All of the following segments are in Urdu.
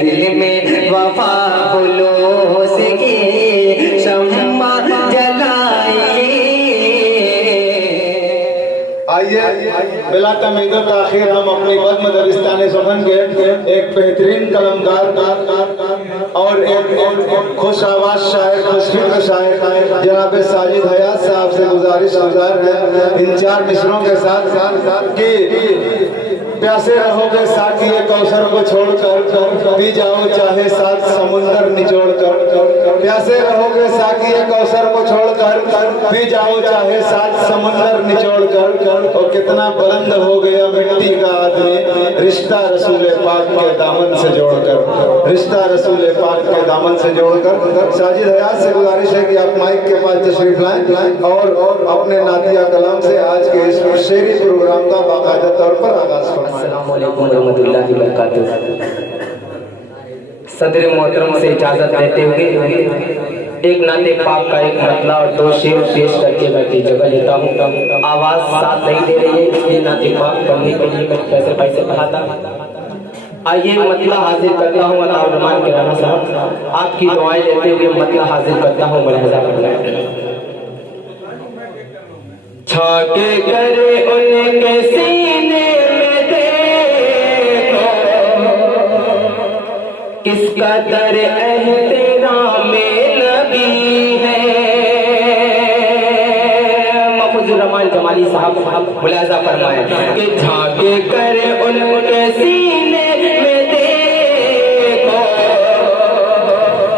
دل میں وفا خلوص کی شمع جلائی. آئیے بلا تمید و تاخیر ہم اپنی بد مدرستان سخن کے ایک بہترین قلمکار اور ایک خوش آواز شاعر خوش فکر شاعر جناب ساجد حیات صاحب سے گزارش ہے ان چار مصروں کے ساتھ کہ پیاسے رہو گے ساقی کوثر کو چھوڑ کر پی جاؤ چاہے ساتھ سمندر نچوڑ کر. پیاسے رہو گے ساقی کوثر کو چھوڑ کر پی جاؤ چاہے ساتھ سمندر نچوڑ کر. اور کتنا بلند ہو گیا مٹی کا آدمی رشتہ رسول پاک کے دامن سے جوڑ کر. رشتہ رسول پاک کے دامن سے جوڑ کر. ساجد حیات سے گزارش ہے کہ آپ مائک کے پاس تشریف لائیں اور اپنے نعتیہ کلام سے آج کے اس شعری پروگرام کا باقاعدہ طور پر آغاز فرمائیں. السلام علیکم ورحمۃ اللہ وبرکاتہ. صدر محترم سے اجازت لیتے ہوئے ایک نعت پاک کا ایک مطلع اور دو شعر پیش کر کے میں جگہ لیتا ہوں. آواز ساتھ نہیں دے رہی ہے اس لیے نعت پاک پڑھنے کے لیے میں پیسے کہا تھا. آئیے مطلع حاضر کرتا ہوں عطا الرحمان کے رانا صاحب آپ کی دعائیں لیتے ہوئے مطلع حاضر کرتا ہوں. ملاحظہ کرنا چھاکے کرے ان کے سینے کس قدر احترام نبی ہے. محفوظ الرحمان جمالی صاحب ملاحظہ فرمائیں کہ جھانکے کر ان کے سینے میں دیکھو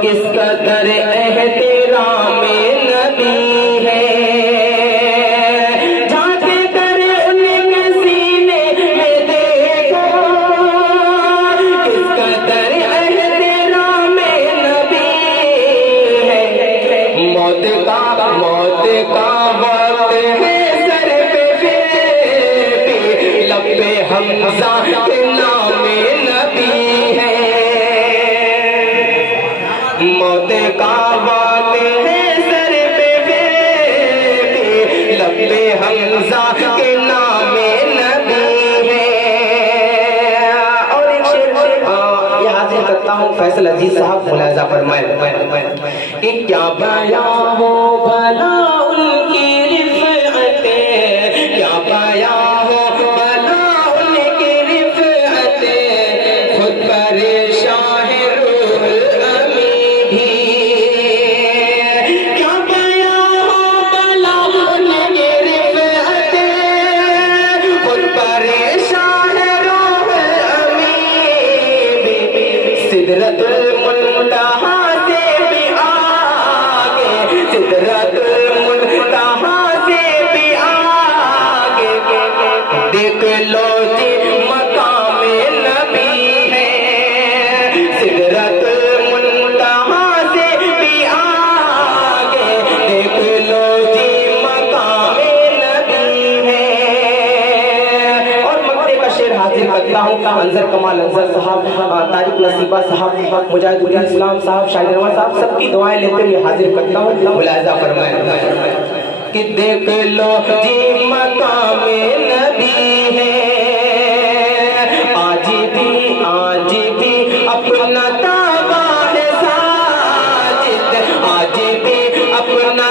کس قدر احترام نبی ہے. موت کا وقت ہے سر پہ لب حمزہ کے نام نبی ہے. اور ایک شعر یہ حاضر کرتا ہوں فیصل عزیز صاحب ملاحظہ فرمائیں کہ کیا بیان ہو بھلا ان کی رفعتیں, کیا بیان ہو بھلا ان کی رفعتیں, خود پریشان ہے روح الامین بھی. کیا بیان ہو بھلا ان کی رفعتیں, خود پریشان ہے روح الامین بھی. سدرت المنتہا سے بھی آگے, سدرت المنتہا سے بھی آگے, دیکھ لو جی مقام نبی ہے. سدرت المنتہا سے بھی آگے, دیکھ لو جی مقام نبی ہے. اور مقطع کا شعر حاضر کرتا ہوں انظر کمال انظر صاحب, طارق نصیبہ صاحب, مجاہد الدین اسلام صاحب, شاہد رحمان صاحب, سب کی دعائیں لیتے ہوئے حاضر کرتا ہوں. ملاحظہ فرمائیں کہ دیکھ لو جی مقام نبی ہے. آج بھی اپنا دعویٰ ہے ساجد, آج بھی اپنا